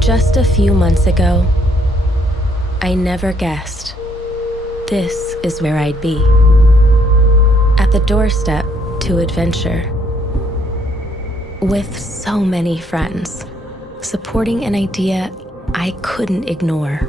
Just a few months ago, I never guessed this is where I'd be. At the doorstep to adventure. With so many friends, supporting an idea I couldn't ignore.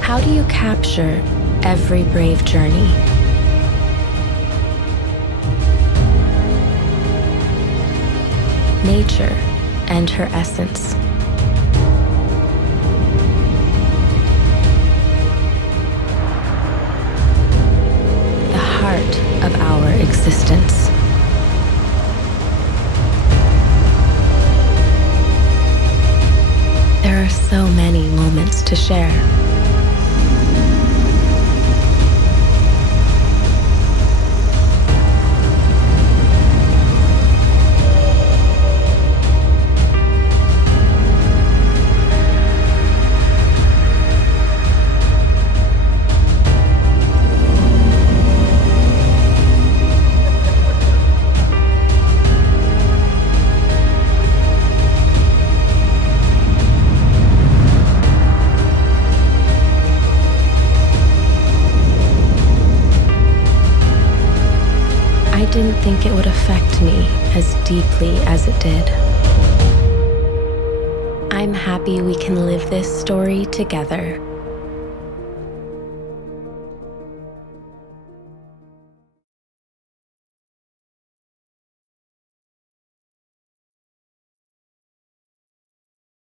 How do you capture every brave journey? Nature and her essence. The heart of our existence. There are so many moments to share. I didn't think it would affect me as deeply as it did. I'm happy we can live this story together.